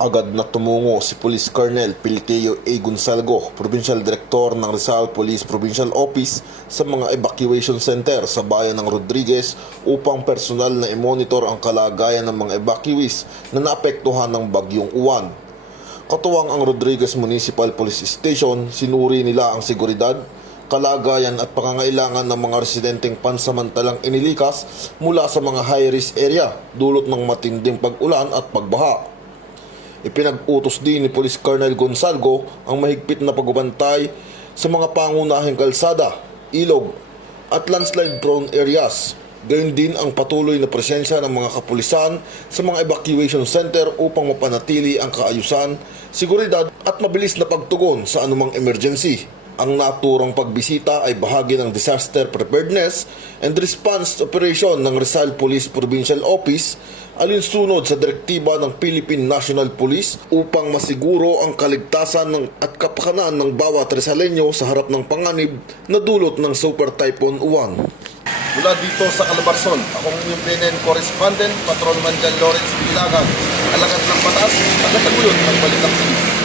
Agad na tumungo si Police Colonel Piliteo A. Gonzalgo, Provincial Director ng Rizal Police Provincial Office sa mga evacuation center sa bayan ng Rodriguez upang personal na i-monitor ang kalagayan ng mga evacuees na naapektuhan ng bagyong Uwan. Katuwang ang Rodriguez Municipal Police Station, sinuri nila ang seguridad, kalagayan at pangangailangan ng mga residenteng pansamantalang inilikas mula sa mga high-risk area dulot ng matinding pag-ulan at pagbaha. Ipinag-utos din ni Police Colonel Gonzalgo ang mahigpit na pagbabantay sa mga pangunahing kalsada, ilog at landslide-prone areas. Gayon din ang patuloy na presensya ng mga kapulisan sa mga evacuation center upang mapanatili ang kaayusan, seguridad at mabilis na pagtugon sa anumang emergency. Ang naturang pagbisita ay bahagi ng Disaster Preparedness and Response Operation ng Rizal Police Provincial Office alinsunod sa direktiba ng Philippine National Police upang masiguro ang kaligtasan at kapakanan ng bawat Rizaleño sa harap ng panganib na dulot ng Super Typhoon Uwan. Mula dito sa Calabarzon, akong inyong PNN Correspondent, Patrolman Jan Lawrence Bilagan, alagad ng batas, tagataguyod ng Balitang Police.